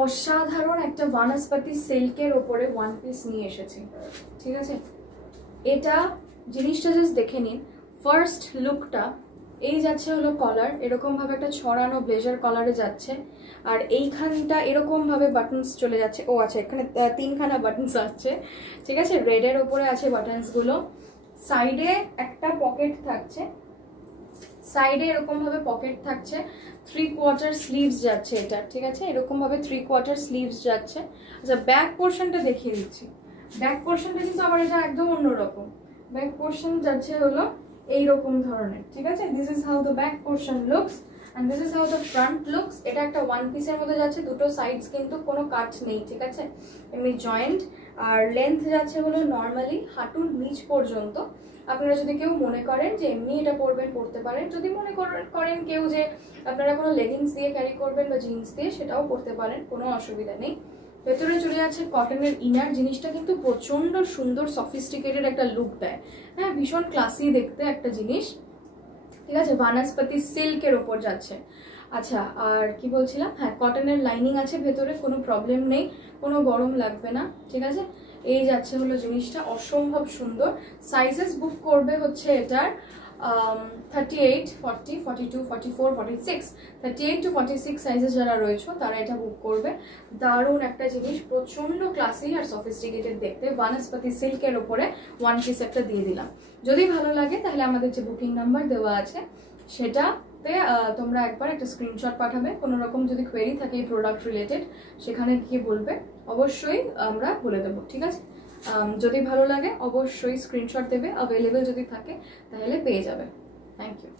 অসাধারণ একটা বনস্পতি সিল্কের ওপরে ওয়ান পিস নিয়ে এসেছি, ঠিক আছে। এটা জিনিসটা জাস্ট দেখে নিন। ফার্স্ট লুকটা এই যাচ্ছে হলো কলার, এরকম ভাবে একটা ছড়ানো ব্লেজার কলারে যাচ্ছে, আর এইখানটা এরকম ভাবে বাটনস চলে যাচ্ছে। ও আচ্ছা, এখানে 3খানা বাটনস আছে, ঠিক আছে। রেডের ওপরে আছে বাটনস গুলো। সাইডে একটা পকেট থাকছে, সাইডে এরকম ভাবে পকেট থাকছে। 3/4 স্লিভস যাচ্ছে এটা, ঠিক আছে। এরকম ভাবে 3/4 স্লিভস যাচ্ছে। আচ্ছা, ব্যাক পোর্শনটা দেখিয়ে দিচ্ছি। ব্যাক পোর্শনটা কিন্তু আবার এটা একদম অন্যরকম। ব্যাক পোর্শন যাচ্ছে হলো এইরকম ধরনের, ঠিক আছে। This is how the back portion looks and this is how the front looks. এটা একটা ওয়ান পিসের মধ্যে যাচ্ছে, দুটো সাইডস কিন্তু কোনো কাট নেই, ঠিক আছে, এমনি জয়েন্ট। আর লেন্থ যাচ্ছে হলো নর্মালি হাঁটুর নিচ পর্যন্ত। আপনারা যদি কেউ মনে করেন যে এমনি এটা পরবেন, পরতে পারেন। যদি মনে করেন কেউ যে আপনারা কোনো লেগিংস দিয়ে ক্যারি করবেন বা জিন্স দিয়ে, সেটাও করতে পারেন, কোনো অসুবিধা নেই। ভেতরে চলে যাচ্ছে কটনের ইনার। জিনিসটা কিন্তু প্রচন্ড সুন্দর সফিস্টিকেটেড একটা লুক দেয়, হ্যাঁ, ভীষণ ক্লাসি দেখতে একটা জিনিস, ঠিক আছে। বনস্পতি সিল্কের ওপর যাচ্ছে। আচ্ছা, আর কি বলছিলাম, হ্যাঁ, কটনের লাইনিং আছে ভেতরে, কোনো প্রবলেম নেই, কোনো গরম লাগবে না, ঠিক আছে। এই যাচ্ছে হলো জিনিসটা, অসম্ভব সুন্দর। সাইজেস বুক করবে হচ্ছে এটার 38, 40, 42, 44, 46, 38 to 46 সাইজেস যারা রয়েছে তারা এটা বুক করবে। দারুণ একটা জিনিস, প্রচন্ড ক্লাসি আর সফিস্টিকেটেড দেখতে। বনস্পতি সিল্কের ওপরে ওয়ান পিস একটা দিয়ে দিলাম। যদি ভালো লাগে তাহলে আমাদের যে বুকিং নাম্বার দেওয়া আছে সেটাতে তোমরা একবার একটা স্ক্রিনশট পাঠাবে। কোনো রকম যদি কোয়েরি থাকে এই প্রোডাক্ট রিলেটেড, সেখানে গিয়ে বলবে, অবশ্যই আমরা বলে দেবো, ঠিক আছে। যদি ভালো লাগে অবশ্যই স্ক্রিনশট দেবে, অ্যাভেলেবেল যদি থাকে তাহলে পেয়ে যাবে। Thank you.